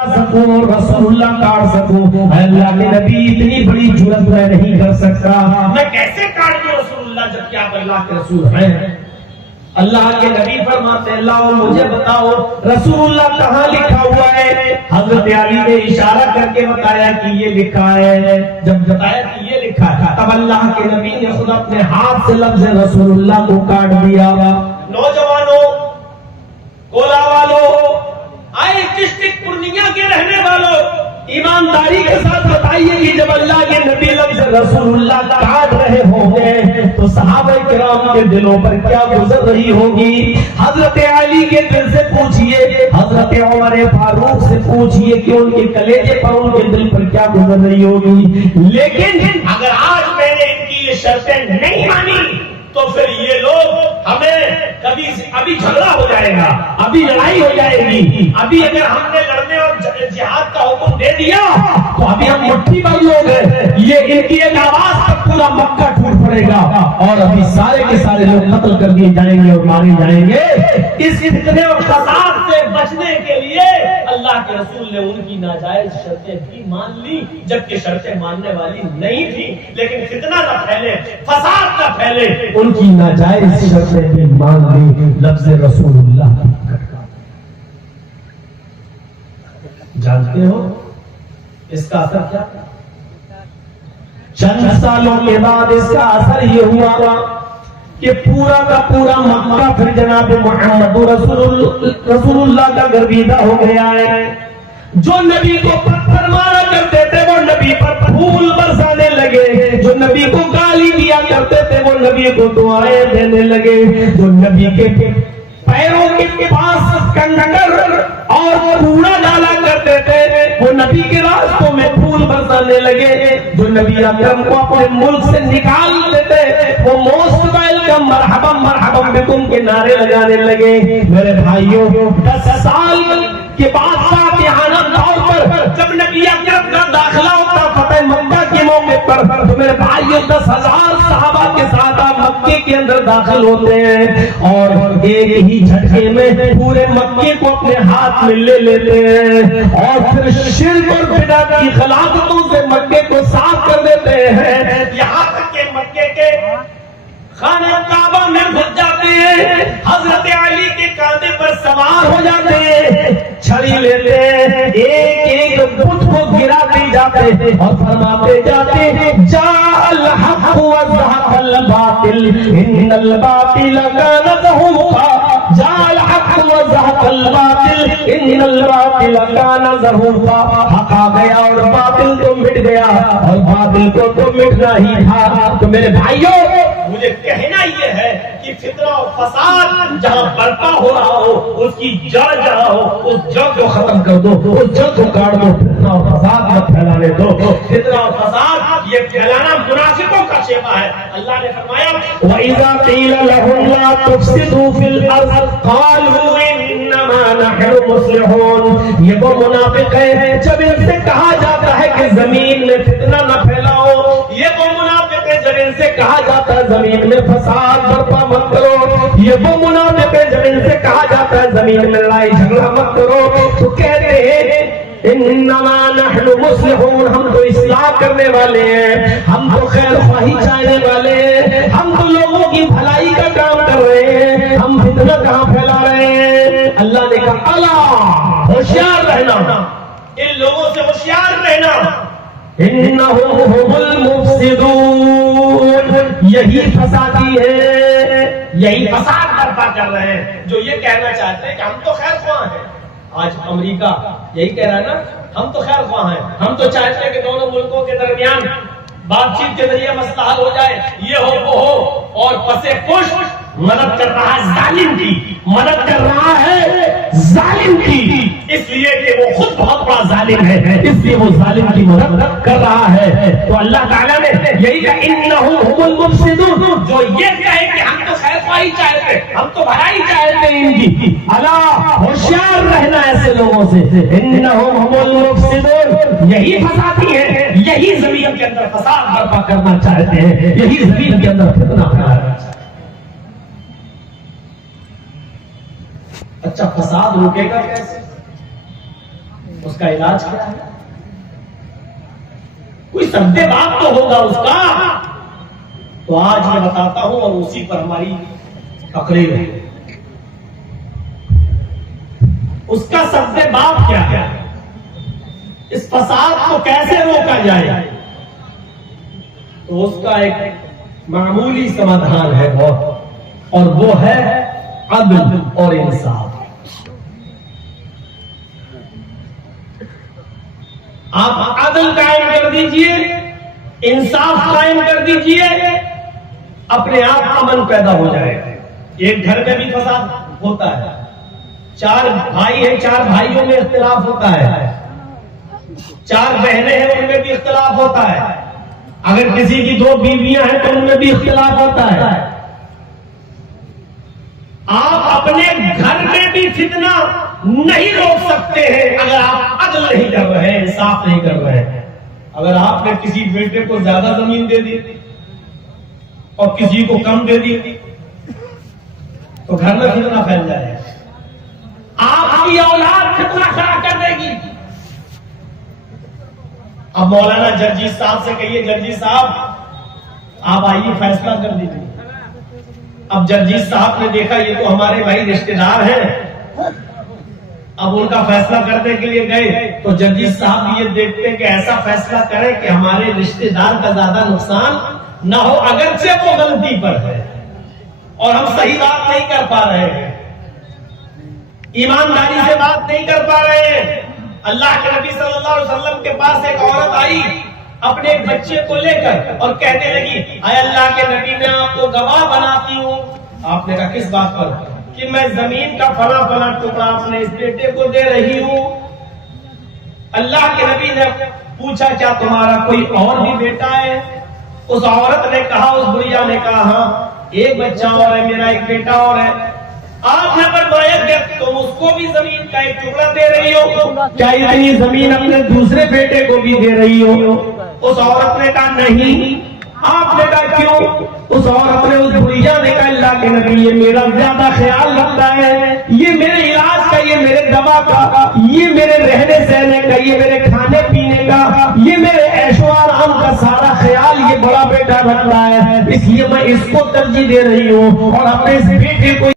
سکوں رسول اللہ کاٹ سکوں، اللہ کے نبی اتنی بڑی جرات میں نہیں کر سکتا، میں کیسے کاٹ دوں رسول اللہ جبکہ آپ اللہ کے رسول ہیں؟ اللہ کے نبی فرماتے ہیں لاؤ مجھے بتاؤ رسول اللہ کہاں لکھا ہوا ہے؟ حضرت علی نے اشارہ کر کے بتایا کہ یہ لکھا ہے، جب بتایا کہ یہ لکھا ہے تب اللہ کے نبی نے خود اپنے ہاتھ سے لفظ رسول اللہ کو کاٹ دیا۔ نوجوانوں، کولا والوں، آئے ڈسٹرکٹ پورنیہ کے رہنے والوں، ایمانداری کے ساتھ بتائیے کہ جب اللہ کے نبی لفظ رسول اللہ کاٹ رہے ہوں گے تو صحابہ کرام کے دلوں پر کیا گزر رہی ہوگی؟ حضرت علی کے دل سے پوچھئے، حضرت عمر فاروق سے پوچھئے کہ ان کے کلیجے پر ان کے دل پر کیا گزر رہی ہوگی۔ لیکن اگر آج میں نے ان کی یہ شرطیں نہیں مانی تو پھر یہ لوگ ہمیں ابھی جھگڑا ہو جائے گا، ابھی لڑائی ہو جائے گی، ابھی اگر ہم نے لڑنے اور جہاد کا حکم دے دیا تو ابھی ہم مٹھی بھر لوگ ہیں، یہ ان کی ایک آواز پر پورا مکہ ٹوٹ پڑے گا اور ابھی سارے کے سارے لوگ قتل کر دیے جائیں گے اور مارے جائیں گے۔ اس فتنے اور فساد سے بچنے کے لیے اللہ کے رسول نے ان کی ناجائز شرطیں بھی مان لی، جبکہ شرطیں ماننے والی نہیں تھی، لیکن فتنہ نہ پھیلے، فساد نہ پھیلے، ان کی ناجائز شرطیں بھی مان لی، لفظ رسول اللہ۔ جانتے ہو اس کا اثر کیا؟ چند سالوں کے بعد اس کا اثر یہ ہوا کہ پورا کا پورا مکہ پھر جناب محمد رسول اللہ کا گرویدہ ہو گیا ہے۔ جو نبی کو پتھر مارا کرتے تھے وہ نبی پر پھول برسانے لگے، جو نبی کو گالی دیا کرتے تھے وہ نبی کو دعائیں دینے لگے، جو نبی کے پیروں کے پاس کنکر اور کوڑا ڈالا کرتے تھے وہ نبی کے راستوں میں پھول برسانے لگے، جو نبی اکرم کو اپنے ملک سے نکالتے تھے وہ موسٹ ویلکم مرحبا مرحبا بکم کے نعرے لگانے لگے۔ میرے بھائیوں، 10 سال کے بعد فاتحانہ طور پر جب نبی اکرم کا داخلہ ہوتا فتح مکہ کے موقع پر تو میرے بھائیوں 10,000 صحابہ کے ساتھ آپ مکے کے اندر داخل ہوتے ہیں اور ایک ہی جھٹکے میں پورے مکے کو اپنے ہاتھ میں لے لیتے ہیں اور پھر شرک اور بدعت کی خلافتوں سے مکے کو صاف کر دیتے ہیں، یہاں تک کہ مکے کے خانہ کعبہ میں گھس جاتے ہیں، حضرت علی کے کاندھے پر سوار ہو جاتے ہیں، چھڑی لیتے ہیں، ایک ایک بت کو گراتے جاتے ہیں اور فرماتے جاتے ہیں جاء الحق وزهق الباطل ان الباطل كان زهوقا، جاء الحق وزهق الباطل ان الباطل كان زهوقا، حق آ گیا اور باطل تو مٹ گیا اور باطل کو تو مٹنا ہی تھا۔ تو میرے بھائیوں، مجھے کہنا یہ ہے کہ فتنہ و فساد جہاں برپا ہو رہا ہو اس کی جڑ جہاں ہو اس جڑ کو ختم کر دو، اس جڑ کو کاٹ دو، فتنہ و فساد مت پھیلانے دو۔ فتنہ و فساد یہ پھیلانا منافقوں کا شیوا ہے۔ اللہ نے فرمایا وَإِذَا قِيلَ لَهُمْ لَا تُفْسِدُوا فِي الْأَرْضِ قَالُوا إِنَّمَا نَحْنُ مُصْلِحُونَ، یہ وہ منافق ہے جب ان سے کہا جاتا ہے کہ زمین میں فتنہ نہ پھیلاؤ، یہ وہ منافق ہے جب ان سے کہا جاتا ہے زمین میں فساد برپا مت کرو، یہ وہ منافق ہے جب ان سے کہا جاتا ہے زمین میں لڑائی جھگڑا مت کرو تو کہتے ہیں انما نحن مصلحون، ہم تو اصلاح کرنے والے ہیں، ہم تو خیر خواہی چاہنے والے ہیں، ہم تو لوگوں کی بھلائی کا کام کر رہے ہیں، ہم فتنہ کہاں پھیلا رہے ہیں؟ اللہ نے کہا الا، ہوشیار رہنا، ان لوگوں سے ہوشیار رہنا، انہم هم المفسدون، یہی فسادی ہے، یہی فساد برپا کر رہے ہیں، جو یہ کہنا چاہتے ہیں کہ ہم تو خیر خواہ ہیں۔ آج امریکہ یہی کہہ رہا ہے نا، ہم تو خیر خواہ ہیں، ہم تو چاہتے ہیں کہ دونوں ملکوں کے درمیان بات چیت کے ذریعے مسئلہ حل ہو جائے، یہ ہو وہ ہو، اور پسے پشت مدد کر رہا ہے ظالم کی، مدد کر رہا ہے ظالم کی، اس لیے کہ وہ خود بہت بڑا ظالم ہے، اس لیے وہ ظالم کی مدد کر رہا ہے۔ تو اللہ تعالیٰ نے یہی کہا انہم هم المفسدون، جو یہ کہے کہ ہم تو خیر خواہی چاہتے ہیں، ہم تو بھلائی چاہتے ہیں ان کی، اللہ ہوشیار رہنا ایسے لوگوں سے، انہم هم المفسدون، یہی فسادی ہے، یہی زمین کے اندر فساد برپا کرنا چاہتے ہیں، یہی زمین کے اندر فتنہ پھیلانا چاہتے ہیں۔ اچھا فساد روکے گا کیسے؟ اس کا علاج کیا ہے؟ کوئی سبدے بات تو ہوگا اس کا. تو آج میں بتاتا ہوں اور اسی پر ہماری تقریر ہے. اس کا سبدے باب کیا ہے؟ اس فساد کو کیسے روکا جائے؟ تو اس کا ایک معمولی سمادھان ہے بہت، اور وہ ہے عدل اور انصاف. آپ عدل قائم کر دیجئے، انصاف قائم کر دیجئے، اپنے آپ امن پیدا ہو جائے گا. ایک گھر میں بھی فساد ہوتا ہے، 4 بھائی ہیں، 4 بھائیوں میں اختلاف ہوتا ہے، 4 بہنیں ہیں ان میں بھی اختلاف ہوتا ہے، اگر کسی کی 2 بیویاں ہیں تو ان میں بھی اختلاف ہوتا ہے. آپ اپنے گھر میں بھی فتنہ نہیں روک سکتے ہیں اگر آپ عدل نہیں کر رہے ہیں، انصاف نہیں کر رہے ہیں. اگر آپ نے کسی بیٹے کو زیادہ زمین دے دی اور کسی کو کم دے دی تو گھر میں فتنہ پھیل جائے گا. آپ کی اولاد فتنہ کھڑا کر دے گی. اب مولانا جرجیت صاحب سے کہیے، جرجیت صاحب آپ آئیے فیصلہ کر دیجیے. اب جرجیت صاحب نے دیکھا یہ تو ہمارے بھائی رشتے دار ہیں، اب ان کا فیصلہ کرنے کے لیے گئے تو جرجیت صاحب یہ دیکھتے ہیں کہ ایسا فیصلہ کریں کہ ہمارے رشتے دار کا زیادہ نقصان نہ ہو، اگرچہ وہ غلطی پر ہے اور ہم صحیح بات نہیں کر پا رہے ہیں، ایمانداری سے بات نہیں کر پا رہے ہیں. اللہ کے نبی صلی اللہ علیہ وسلم کے پاس ایک عورت آئی اپنے ایک بچے کو لے کر اور کہنے لگی، اے اللہ کے نبی میں آپ کو گواہ بناتی ہوں. آپ نے کہا کس بات پر؟ کہ میں زمین کا فلاں فلاں ٹکڑا اپنے اس بیٹے کو دے رہی ہوں. اللہ کے نبی نے پوچھا کیا تمہارا کوئی اور بھی بیٹا ہے؟ اس عورت نے کہا، اس بڑھیا نے کہا ہاں ایک بچہ اور ہے، میرا ایک بیٹا اور ہے. آپ نے فرمایا کہ تم اس کو بھی زمین کا ایک ٹکڑا دے رہی ہو، کیا اتنی زمین اپنے دوسرے بیٹے کو بھی دے رہی ہو؟ اس عورت نے کہا نہیں. آپ نے کہا کیوں؟ اس عورت نے، اس بڑھیا نے کہا اللہ کے نبی یہ میرا زیادہ خیال رکھتا ہے، یہ میرے علاج کا، یہ میرے دوا کا، یہ میرے رہنے سہنے کا، یہ میرے کھانے پینے کا، یہ میرے عیش و آرام کا سارا خیال یہ بڑا بیٹا رکھ رہا ہے، اس لیے میں اس کو ترجیح دے رہی ہوں اور اپنے اس بیٹے کو